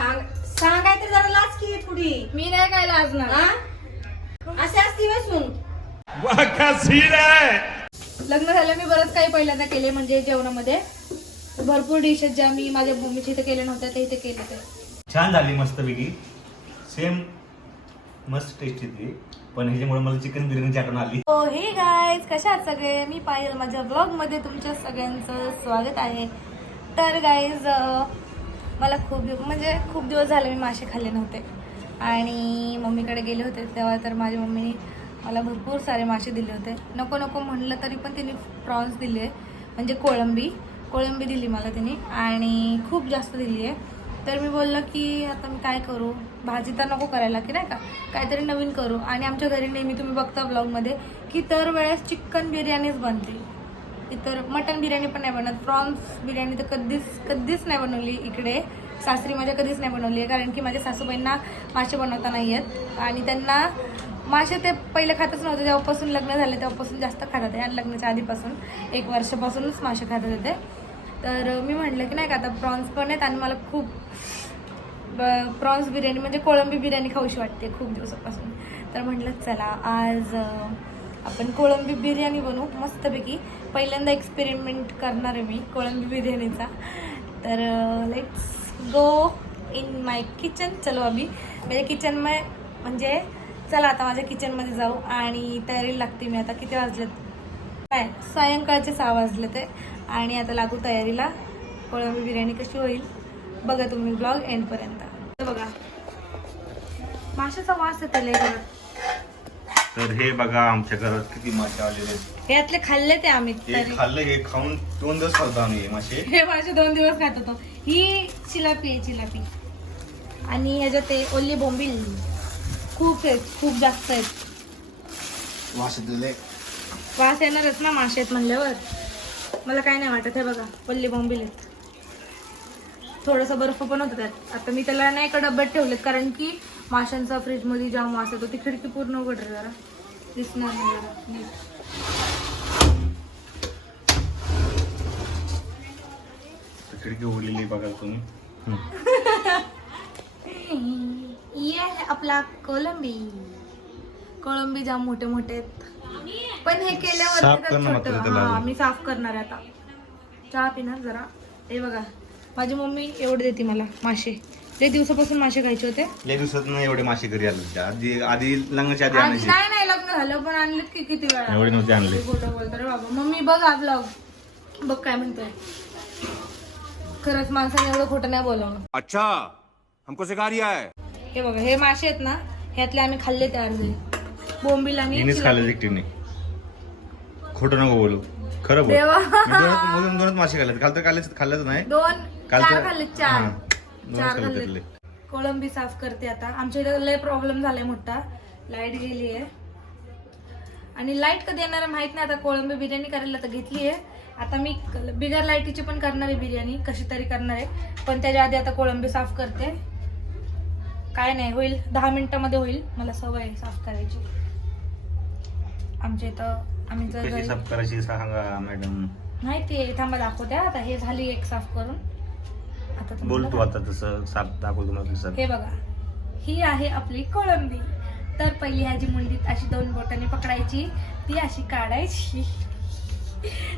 सांग सांगाय तर जरा लाच की थोडी मी नाही काय लाजणार. हा? असे असती बसून वाह क्या सीन है लग्न झालं मी बरंच काही पहिल्यांदा केले म्हणजे जेवणामध्ये. भरपूर डिशेस ज्या मी माझ्या मम्मीच्या इथे केल्या नव्हत्या ते इथे केले ते छान झाली मस्तपैकी सेम मस्त टेस्टी ती पण ह्याच्यामुळे मला चिकन बिर्याणीची आठवण आली. हो हे गाईज कशा आहात सगळे? मी पायल माझ्या ब्लॉगमध्ये तुमच्या सगळ्यांचं स्वागत आहे. तर गाईज मला खूप म्हणजे खूप दिवस झाले मी मासे खाल्ले नव्हते. आणि मम्मीकडे गेले होते तेव्हा तर माझ्या मम्मीने मला भरपूर सारे मासे दिले होते. नको नको म्हणलं तरी पण तिने प्रॉन्स दिले. म्हणजे कोळंबी कोळंबी दिली मला तिने आणि खूप जास्त दिली आहे तर मी बोललं की आता मी काय करू? भाजी तर नको करायला की नाही का? काहीतरी नवीन करू. आणि आमच्या घरी नेहमी तुम्ही बघता ब्लॉगमध्ये की दर वेळेस चिकन बिर्याणीच बनते. इतर मटन बिर्याणी पण नाही बनत. प्रॉन्स बिर्याणी तर कधीच कधीच नाही बनवली इकडे. सासरी माझ्या कधीच नाही बनवली आहे कारण की माझ्या सासूबाईंना मासे बनवता नाही आहेत आणि त्यांना मासे ते पहिले खातच नव्हते जेव्हापासून लग्न झाले तेव्हापासून जास्त खात होते आणि लग्नाच्या आधीपासून. एक वर्षापासूनच मासे खात होते तर मी म्हटलं की नाही का आता प्रॉन्स पण आहेत आणि मला खूप प्रॉन्स बिर्याणी म्हणजे कोळंबी बिर्याणी खाऊशी वाटते खूप दिवसापासून. तर म्हटलं चला आज आपण कोळंबी बिर्याणी बनवू मस्तपैकी. पहिल्यांदा एक्सपेरिमेंट करणार आहे मी कोळंबी बिर्याणीचा. तर let's go in my kitchen चलो अभि म्हणजे किचन म्हणजे चला आता माझ्या किचनमध्ये जाऊ आणि तयारी लागते मी आता. किती वाजलेत? काय? सायंकाळचे सहा वाजले ते आणि आता लागू तयारीला. कोळंबी बिर्याणी कशी होईल? बघा तुम्ही ब्लॉग एंडपर्यंत बघा. माशाचा वास येतो लय तर हे बघा आमच्या घरात किती मासे आलेले आहेत. हे यातले खाल्ले ते आम्ही हे खाल्लं हे खाऊन दोन दिवस खातो आम्ही हे मासे. हे मासे दोन दिवस खात होतो. ही चिलापी आहे चिलापी. आणि ह्याच्यात ते ओली बोंबील. खूप आहेत खूप जास्त आहेत. मासे दिले वास येणारच ना मासे आहेत म्हणल्यावर. मला काय नाही वाटत हे बघा पल्ली बोंबील आहेत. थोडंसं बर्फ पण होतं त्यात. आता मी त्याला नाही एका डब्यात ठेवलेत कारण की माशांचा फ्रीजमध्ये जाम वास येतो. ती खिडकी पूर्ण उघड रे जरा. दिसणार नाही. खिडकी उघडलेली बघा तुम्ही. ये आपला कोलंबी. कोळंबी जाम मोठे मोठे आहेत. पण हे केल्यावर हा. मी साफ करणार आहे आता. चहा पिणार जरा. हे बघा माझी मम्मी एवढे देते मला मासे. ते दिवसापासून मासे खायचे होते. लय दिवसात नाही एवढे मासे घरी आले होते. आधी आधी लग्नाच्या आधी आधी आणायचे. नाही नाही लग्न झालं पण आणलेत की किती वेळा. एवढे नव्हते आणले. बोलतो रे बाबा मम्मी बघ हा ब्लॉग बघ काय म्हणतोय. खरंच माणसाने एवढं खोटं नाही बोलावं अच्छा हमको सिखा रिया है. हे बघा हे मासे आहेत ना ह्यातले आम्ही खाल्ले ते अर्धे. बोंबील आणि हिनेच खाल्लं एकटीने. खोटं नको बोलू. खरं बोल. देवा. मी दोनच मधून दोनच मासे खाल्ले काल तर खाल्लेच खाल्लंच नाही. दोन काल चार तर- खाल्ले चार. चार. कोळंबी साफ करते आता. आमच्या इथे लय प्रॉब्लेम झालाय मोठा. लाइट गेली आहे आणि लाइट कधी येणार माहीत नाही आता. कोळंबी बिर्याणी करायला तर घेतली आहे आता मी बिगर लाईटीची पण करणार आहे बिर्याणी. कशी तरी करणार आहे. पण त्याच्या आधी आता कोळंबी साफ करते. काय नाही होईल. दहा मिनिटामध्ये होईल. मला सवय आहे साफ करायची. आमच्या इथं आम्ही जर साफ करायची सांगा मॅडम. आहे थांबा दाखवते हा. आता हे झाली एक साफ करून. आता तुम्हाला बोल तू आता तसं साफ दाखव तुम्हाला दिसत हे बघा ही आहे आपली कोळंबी. तर पहिली ह्याची मुंडीत अशी दोन बोटाने पकडायची ती अशी काढायची.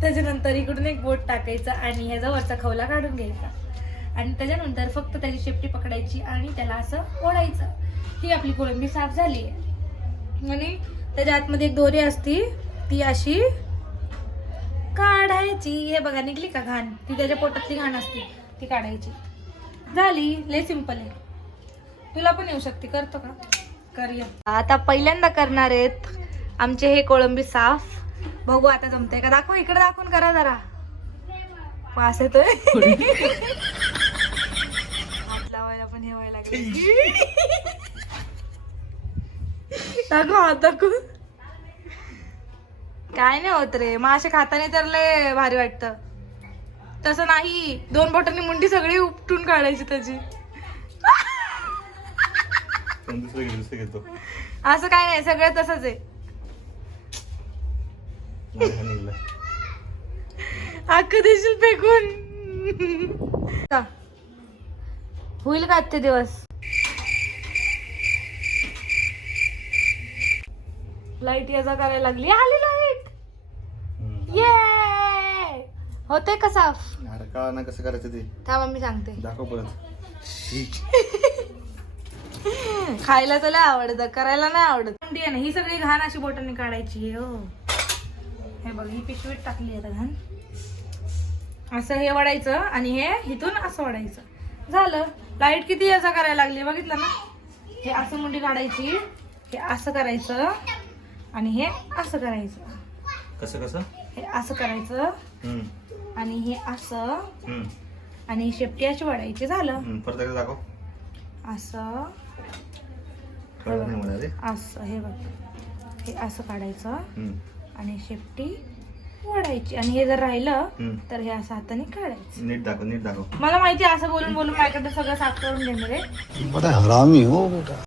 त्याच्यानंतर इकडून एक बोट टाकायचं आणि ह्याचा वरचा खवला काढून घ्यायचा. आणि त्याच्यानंतर फक्त त्याची शेपटी पकडायची आणि त्याला असं ओढायचं. ही आपली कोळंबी साफ झाली आहे. आणि त्याच्या आतमध्ये एक दोरी असती ती अशी काढायची. हे बघा निघली का घाण? ती त्याच्या पोटातली घाण असते. ती काढायची. झाली लय सिंपल आहे. तुला पण येऊ शकते करतो का? करूया आता पहिल्यांदा करणार आहेत आमचे हे कोळंबी साफ. बघू आता जमतंय का? दाखव इकडे दाखवून करा जरा. वास येतोय. हात लावायला पण हे व्हायला लागेल दाखव हात दाखव काय नाही होत रे. मासे खाताने तर लय भारी वाटतं. तसं नाही. दोन बोटांनी मुंडी सगळी उपटून काढायची त्याची. असं काय नाही सगळं तसंच आहे. अख्खं देशील फेकून. का? होईल का आजचे दिवस? लाइट याचा करायला लागली. आली लाइट ये होते का साफ? अरे का ना कसं करायचं ते? थांबा मी सांगते. दाखव परत. खायला तर लय आवडतं करायला नाही आवडत. थंडी आहे ना ही सगळी घाण अशी बोटाने काढायची हो. हे बघ ही पिशवीत टाकली आता घाण. असं हे वडायचं आणि हे इथून असं वडायचं. झालं. लाइट किती याचा करायला लागली बघितलं ना? हे असं मुंडी काढायची हे असं करायचं आणि हे असं करायचं. कसं कसं? हे असं करायचं. आणि हे असं. आणि शेपटी अशी वडायची झालं. परत एकदा दाखव. असं. कळलं नाही मला रे असं हे बघ. हे असं काढायचं. हम्म, आणि शेपटी वडायची. आणि हे जर राहिलं हम्म. तर हे असं हाताने काढायचं. नीट दाखव नीट दाखव. मला माहिती आहे, असं बोलून बोलून माझ्याकडे सगळं साफ करून घेणार आहे बड़ा हरामी हो बेटा.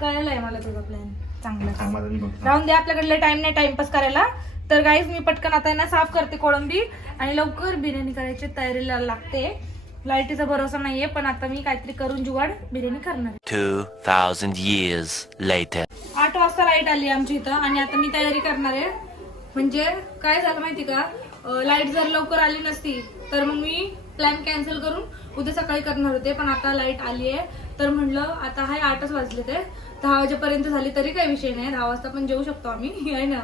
कळलंय मला तुझा प्लॅन चांगला राहून दे आपल्याकडे टाइम नाही टाइमपास करायला. तर गाईज मी पटकन आता आहे ना साफ करते कोळंबी आणि लवकर बिर्याणी करायची तयारीला लागते. लाईटीचा भरोसा नाहीये पण आता मी काहीतरी करून जुगाड बिर्याणी करणार आहे. 2000 years later. आठ वाजता लाइट आली आमची इथं आणि आता मी तयारी करणार आहे. म्हणजे काय झालं माहिती का? लाइट जर लवकर आली नसती तर मग मी प्लॅन कॅन्सल करून उद्या सकाळी करणार होते पण आता लाइट आली आहे. तर म्हणलं आता हाय आठच वाजले ते दहा वाजेपर्यंत झाली तरी काही विषय नाही. दहा वाजता पण जेवू शकतो आम्ही आहे ना?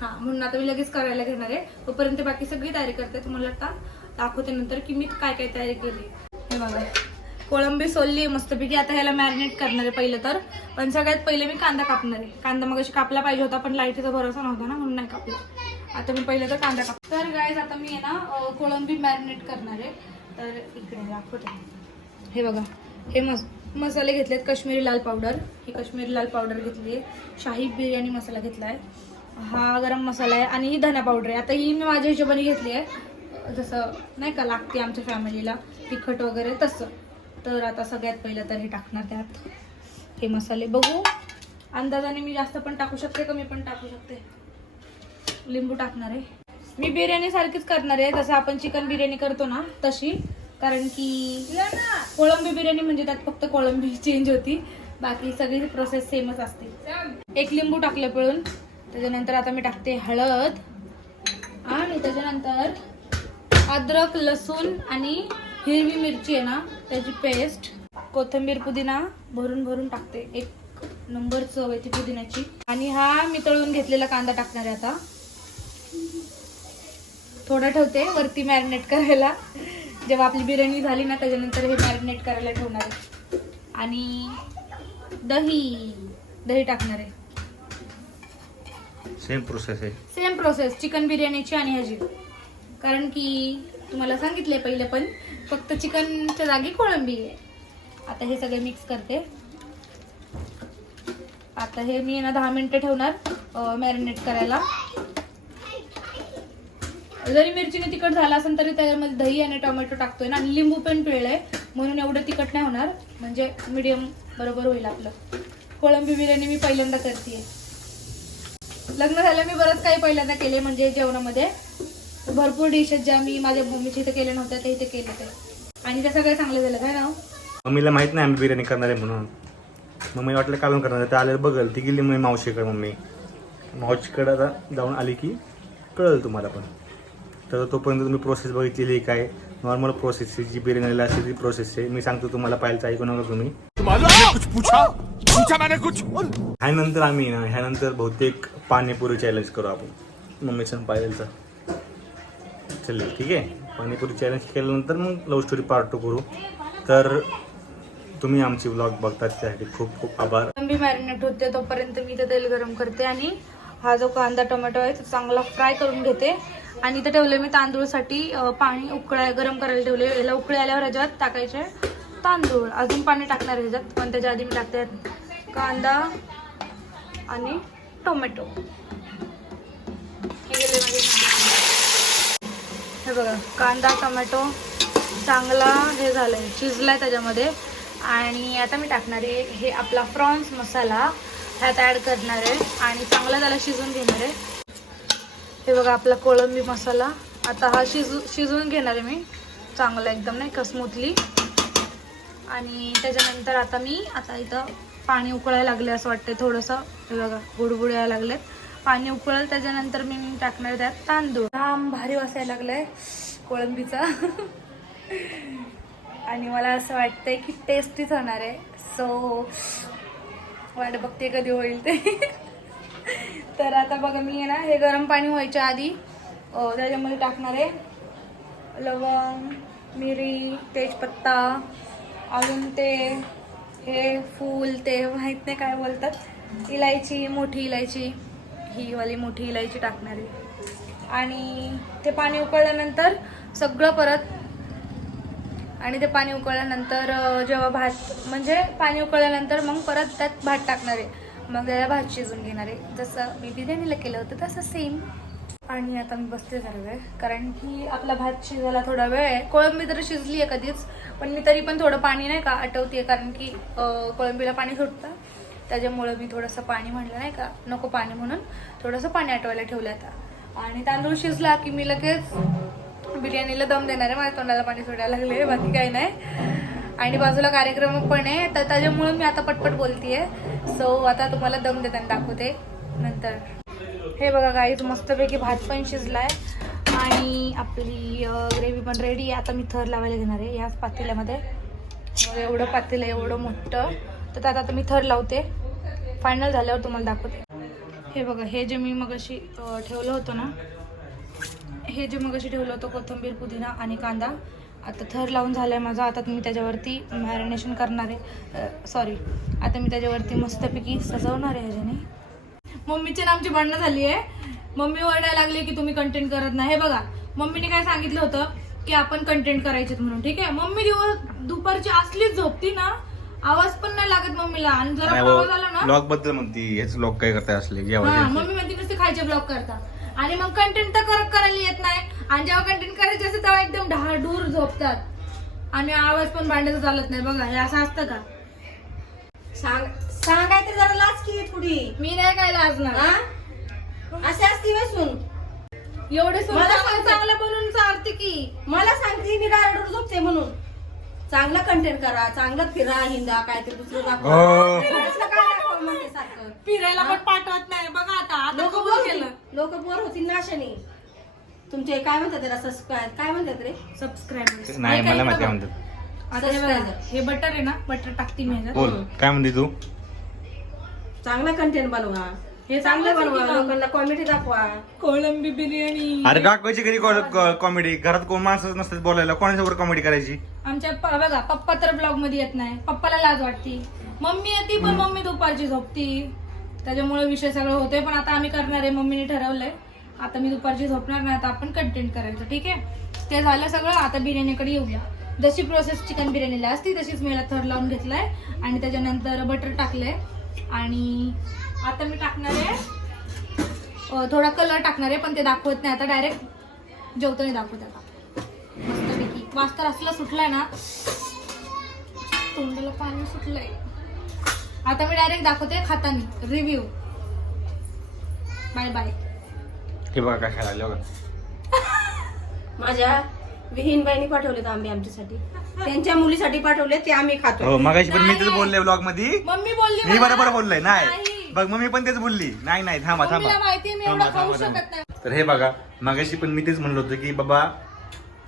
हा म्हणून आता मी लगेच करायला घेणार आहे. तोपर्यंत बाकी सगळी तयारी करते. तुम्हाला आता दाखवते नंतर की मी काय काय तयारी केली. हे बघा. कोळंबी सोलली मस्तपैकी आता ह्याला मॅरिनेट करणार आहे पहिलं तर. पण सगळ्यात पहिले मी कांदा कापणार आहे. कांदा मग कापला पाहिजे होता पण लाईटीचा भरोसा नव्हता ना म्हणून नाही कापला. आता मी पहिलं तर कांदा काप तर गायज आता मी आहे ना कोळंबी मॅरिनेट करणार आहे. तर इकडे दाखवते. हे बघा. हे मस मसाले घेतलेत काश्मीरी लाल पावडर ही काश्मीरी लाल पावडर घेतली आहे. शाही बिर्याणी मसाला घेतला आहे हा गरम मसाला आहे आणि ही धना पावडर आहे. आता ही मी माझ्या हिशोबाने घेतली आहे. जसं नाही का लागते आमच्या फॅमिलीला तिखट वगैरे तसं. तर आता सगळ्यात पहिलं तर हे टाकणार त्यात. हे मसाले बघू. अंदाजाने मी जास्त पण टाकू शकते कमी पण टाकू शकते. लिंबू टाकणार आहे. मी बिर्याणी सारखीच करणार आहे. जसं आपण चिकन बिर्याणी करतो ना तशी. कारण की कोळंबी बिर्याणी म्हणजे त्यात फक्त कोळंबी चेंज होती. बाकी सगळी प्रोसेस सेमच असते. एक लिंबू टाकलं पिळून. त्याच्यानंतर आता मी टाकते हळद आणि त्याच्यानंतर अद्रक लसूण आणि हिरवी मिरची आहे ना त्याची पेस्ट. कोथिंबीर पुदिना भरून भरून टाकते. एक नंबर चव आहे ती पुदिन्याची. आणि हा मी तळून घेतलेला कांदा टाकणार आहे आता. थोडा ठेवते वरती मॅरिनेट करायला. जेव्हा आपली बिर्याणी झाली ना त्याच्यानंतर हे मॅरिनेट करायला ठेवणार आहे. आणि दही. दही टाकणार आहे. सेम प्रोसेस आहे. सेम प्रोसेस चिकन बिर्याणीची आणि ह्याची. कारण की तुम्हाला सांगितले पहिले पण फक्त चिकनच्या जागी कोळंबी आहे. आता हे सगळे मिक्स करते. आता हे मी ना दहा मिनिटं ठेवणार मॅरिनेट करायला. जरी मिरचीने तिखट झाला असेल तरी त्याच्यामध्ये दही आणि टोमॅटो टाकतोय ना आणि लिंबू पण पिळलंय. म्हणून एवढं तिखट नाही होणार. म्हणजे मीडियम बरोबर होईल आपलं. कोळंबी बिर्याणी मी पहिल्यांदा करते लग्न झालं मी बरंच काही पहिल्यांदा केले म्हणजे जेवणामध्ये. भरपूर डिशेस ज्या मी माझ्या मम्मीच्या इथे केल्या नव्हत्या ते इथे केले ते आणि त्या सगळ्या चांगल्या झाल्या काय ना हो? मम्मीला माहीत नाही आम्ही बिर्याणी करणार आहे म्हणून. मम्मी वाटलं कालून करणार आहे. तर आल्यावर बघल. ती गेली मम्मी मावशीकडे मम्मी. मावशीकडे आता जाऊन आली की कळेल तुम्हाला पण. तर तोपर्यंत तुम्ही प्रोसेस बघितलेली आहे काय? नॉर्मल प्रोसेस जी बिर्याणीला असते ती प्रोसेस आहे. मी सांगतो तुम्हाला पाहिलं ऐकू नका तुम्ही. ह्यानंतर आम्ही ना ह्यानंतर बहुतेक पाणीपुरी चॅलेंज करू आपण. मम्मीचं पाहिलं चल ठीक आहे. पाणीपुरी चॅलेंज केल्यानंतर मग लव्ह स्टोरी पार्ट टू करू. तर तुम्ही आमची व्लॉग बघता त्यासाठी खूप खूप आभार. कोळंबी मॅरिनेट होते तोपर्यंत मी इथे तेल गरम करते आणि हा जो कांदा टोमॅटो आहे तो चांगला फ्राय करून घेते. आणि इथे ठेवले मी तांदूळसाठी अं, पाणी उकळा गरम करायला ठेवले याला उकळी आल्यावर ह्याच्यात टाकायचे तांदूळ. अजून पाणी टाकणार आहे ह्याच्यात पण त्याच्या आधी मी टाकते कांदा आणि टोमॅटो. हे गेले माझे हे बघा कांदा टोमॅटो चांगला हे झालंय आहे त्याच्यामध्ये. आणि आता मी टाकणार आहे हे आपला प्रॉन्स मसाला ह्यात ॲड करणार आहे आणि चांगला त्याला शिजवून घेणार आहे. हे बघा आपला कोळंबी मसाला. आता हा शिजू शिजवून घेणार आहे मी. चांगला एकदम नाही का स्मूथली आणि त्याच्यानंतर आता मी आता इथं पाणी उकळायला लागले असं वाटतं थोडंसं. हे बघा गुडगुड यायला लागलेत. पाणी उकळलं त्याच्यानंतर मी टाकणार त्यात तांदूळ. घाम भारी वासायला लागलाय कोळंबीचा. आणि मला असं वाटतंय की टेस्टीच होणार आहे. सो वाट बघते कधी होईल ते. तर आता बघा मी ना हे गरम पाणी व्हायच्या आधी त्याच्यामध्ये टाकणार आहे लवंग मिरी तेजपत्ता अजून ते हे फूल ते माहीत नाही काय बोलतात. इलायची मोठी इलायची. ही वाली मोठी इलायची टाकणारी. आणि ते पाणी उकळल्यानंतर सगळं परत आणि ते पाणी उकळल्यानंतर जेव्हा भात म्हणजे पाणी उकळल्यानंतर मग परत त्यात भात टाकणार. आहे मग त्याला भात शिजून घेणार. आहे जसं मी बिर्याणीला केलं होतं तसं सेम आणि आता मी बसते जरा वेळ. कारण की आपला भात शिजायला थोडा वेळ आहे. कोळंबी तर शिजली आहे कधीच पण मी तरी पण थोडं पाणी नाही का आटवते कारण की कोळंबीला पाणी सुटतं. त्याच्यामुळं मी थोडंसं पाणी म्हणलं नाही का नको पाणी म्हणून थोडंसं पाणी आटवायला ठेवलं आता. आणि तांदूळ शिजला की मी लगेच बिर्याणीला दम देणार आहे. माझ्या तोंडाला पाणी सोडायला लागले बाकी काही नाही. आणि बाजूला कार्यक्रम पण आहे. तर त्याच्यामुळं मी आता पटपट बोलतीये. सो आता तुम्हाला दम देताना दाखवते. नंतर. हे बघा गाईज मस्तपैकी भात पण शिजलाय. आणि आपली ग्रेव्ही पण रेडी आहे. आता मी थर लावायला घेणार आहे याच पातेल्यामध्ये. एवढं पातेलं आहे, एवढं मोठं. तर त्यात आता मी थर लावते. फायनल झाल्यावर तुम्हाला दाखवते. हे बघा हे जे मी मग अशी ठेवलं होतं ना हे जे मग अशी ठेवलं होतं कोथिंबीर पुदिना आणि कांदा आता थर लावून झालाय माझा. आता मी त्याच्यावरती मॅरिनेशन करणार आहे. सॉरी आता मी त्याच्यावरती मस्तपैकी सजवणार आहे ह्याच्याने. मम्मीची आणि आमची भांडणं झाली आहे मम्मी ओरडायला लागली की तुम्ही कंटेंट करत नाही. हे बघा मम्मीने काय सांगितलं होतं? की आपण कंटेंट करायचे म्हणून ठीक आहे? मम्मी दिवस दुपारची असलीच झोपती ना आवाज पण नाही लागत मम्मीला. आणि जरा आवाज आला ना ब्लॉगबद्दल म्हणती हेच ब्लॉग काय करताय असले हा मम्मी म्हणते नुसते खायचे ब्लॉग करता. आणि मग कंटेंट तर कर- करायला येत नाही. आणि जेव्हा कंटेंट करायचे असते तेव्हा एकदम ढाळडूर झोपतात. आणि आवाज पण भांडायचा चालत नाही. बघा हे असं असतं का? सांग सांगायचं जरा लाच की थोडी. मी नाही काय लाजणार. हा असे असती बसून. एवढे मला सुंदर सांगते. चांगलं बोलून चालते की. मला सांगते मी डायरेक्ट झोपते म्हणून. चांगलं कंटेंट करा चांगलं फिरा हिंदा काहीतरी दुसरं दाखवा. हो. असलं काय दाखवा म्हणते सारखं. फिरायला पण पाठवत नाही. बघा आता आता लोक कबूल बोर केलं. होतील लोक बोर होतील नाशाने. तुमचे काय म्हणतात त्याला? सबस्क्राईब काय म्हणतात रे? सबस्क्राईबर नाही मला माहिती काय म्हणतात. आता हे बघा, हे बटर आहे ना? बटर टाकते मी ह्याच्यात. बोल काय म्हणते तू? चांगला कंटेंट बनवा. हे चांगलं बनवा. लोकांना कॉमेडी दाखवा. कोळंबी बिर्याणी. अरे दाखवायची घरी कॉमेडी घरात कोण माणसंच नसतात बोलायला. कोणाच्यावर कॉमेडी करायची? आमच्या प- बघा पप्पा तर ब्लॉगमध्ये येत नाही. पप्पाला लाज वाटती. मम्मी येते पण मम्मी दुपारची झोपती. त्याच्यामुळे विषय सगळं होतोय पण आता आम्ही करणार आहे. मम्मीने ठरवलंय. आता मी दुपारची झोपणार नाही. आता आपण कंटेंट करायचं ठीक आहे? ते झालं सगळं. आता बिर्याणीकडे येऊया. जशी प्रोसेस चिकन बिर्याणीला असती तशीच मी याला थर लावून घेतलाय. आणि त्याच्यानंतर बटर टाकलंय. आणि आता मी टाकणार आहे थोडा कलर टाकणार आहे पण ते दाखवत नाही. आता डायरेक्ट जेवताना दाखवत आता. मस्तपैकी. वास तर असला सुटलाय ना. तोंडाला पाणी सुटलंय. आता मी डायरेक्ट दाखवते खातानी. रिव्ह्यू बाय बाय हे बघा काय खायला माझ्या विहीन बाईनी पाठवलेत आंबे आमच्यासाठी. त्यांच्या मुलीसाठी पाठवले ते आम्ही खातो हो मगाशी पण मी तेच बोलले ब्लॉगमध्ये मम्मी बोलली मी मला. बरोबर बोललोय नाही. नाही. बघ मम्मी पण तेच बोलली. नाही नाही थांबा थांबा. मी थांबा, एवढं खाऊ थांबा, थांबा. शकत नाही. तर हे बघा मगाशी पण मी तेच म्हणलो होतो की बाबा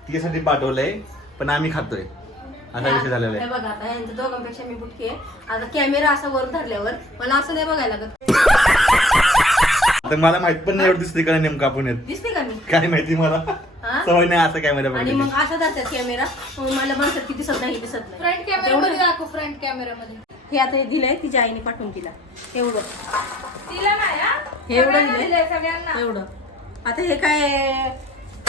तिच्यासाठी पाठवलंय पण आम्ही खातोय. असा विषय झालेला हे आहे बघा आता यांच्या दोघांपेक्षा मी बुटकी आहे. आता कॅमेरा असा वर धरल्यावर मला असं नाही बघायला लागत. तर मला माहीत पण नाही एवढं दिसते का नेमकं आपण येत. दिसते का मी काय माहिती मला? हा? सवय नाही असं कॅमेरा आणि मग असं धरतात कॅमेरा मग मला म्हणतात की दिसत नाही दिसत नाही. फ्रंट कॅमेरामध्ये दाखव फ्रंट कॅमेरामध्ये हे आता हे दिलंय तिच्या आईने पाठवून दिला एवढं. तिला नाही हा? हे एवढं सगळ्यांना दिलंय? दिलंय, सगळ्यांना. एवढं. आता हे काय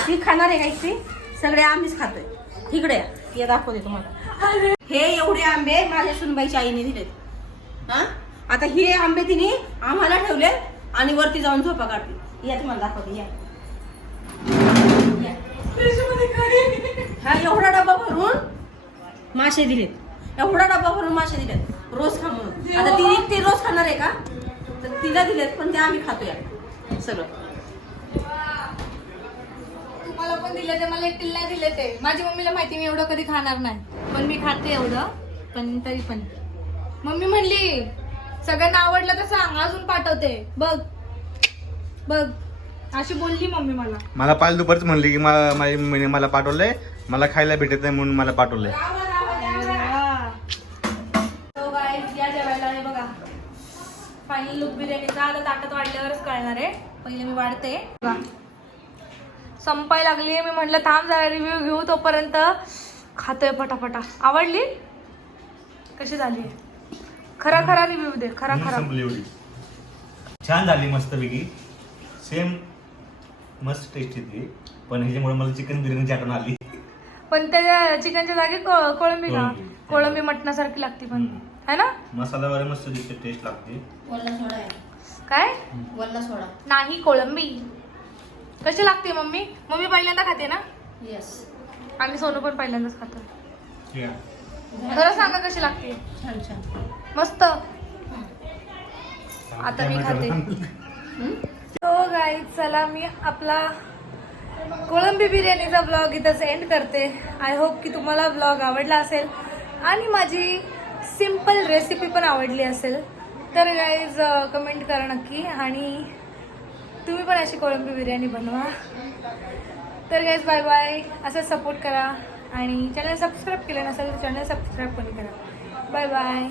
ती खाणार आहे काय ती सगळे आम्हीच खातोय. तिकडे या. हे दाखवते तुम्हाला. हे एवढे आंबे माझ्या सुनबाईच्या आईने दिलेत. हा? आता हे आंबे तिने आम्हाला ठेवले आणि वरती जाऊन झोपा काढते या तुम्हाला दाखवते या. हा एवढा डबा भरून मासे दिलेत. एवढा डबा भरून मासे दिलेत. रोज खा म्हणून. आता ती ती रोज खाणार आहे का? तर तिला दिलेत पण ते आम्ही खातोय. सगळं तुम्हाला पण दिले ते मला एकटीला नाही दिले ते. माझी मम्मीला माहिती मी एवढं कधी खाणार नाही. पण मी खाते एवढं पण तरी पण. मम्मी म्हणली सगळ्यांना आवडलं तर सांग अजून पाठवते. बघ. बघ. अशी बोलली मम्मी मला. मला पाल दुपारच म्हणली की मा- माझी मम्मीने मला पाठवलंय. मला खायला भेटत नाही म्हणून मला पाठवलंय. या जेवायला हे बघा. फायनल लुक बिर्याणीचा आता ताटात वाढल्यावरच कळणार आहे. पहिले मी वाढते. बघा. संपाय लागली मी म्हटलं थांब जरा रिव्ह्यू घेऊ तोपर्यंत. खातोय पटापटा. आवडली? कशी झाली खरा खरा रिव्ह्यू दे खरा खरा. छान झाली मस्त वेगळी सेम मस्त टेस्टी ती पण ह्याच्यामुळे मला चिकन बिर्याणीची आठवण आली. पण त्या चिकनच्या जागी को- कोळंबी का? कोळंबी. कोळंबी मटणासारखी लागती पण. है ना? मसाला वगैरे मस्त दिसते टेस्ट लागते. वल्ला सोडा आहे. काय? वल्ला सोडा. नाही कोळंबी. कशी लागते मम्मी? मम्मी पहिल्यांदा खाते ना? येस आम्ही सोनू पण पहिल्यांदाच खातो. खरं सांगा कशी लागते? छान छान. मस्त. आता मी खाते. हो, गाई चला मी आपला कोळंबी बिर्याणीचा ब्लॉग इथंच एंड करते. आय होप की तुम्हाला ब्लॉग आवडला असेल आणि माझी सिंपल रेसिपी पण आवडली असेल. तर गाईज कमेंट करा नक्की आणि तुम्ही पण अशी कोळंबी बिर्याणी बनवा. तर गाईज बाय बाय असं सपोर्ट करा आणि चॅनल सबस्क्राईब केलं नसेल तर चॅनल सबस्क्राईब पण करा. Bye bye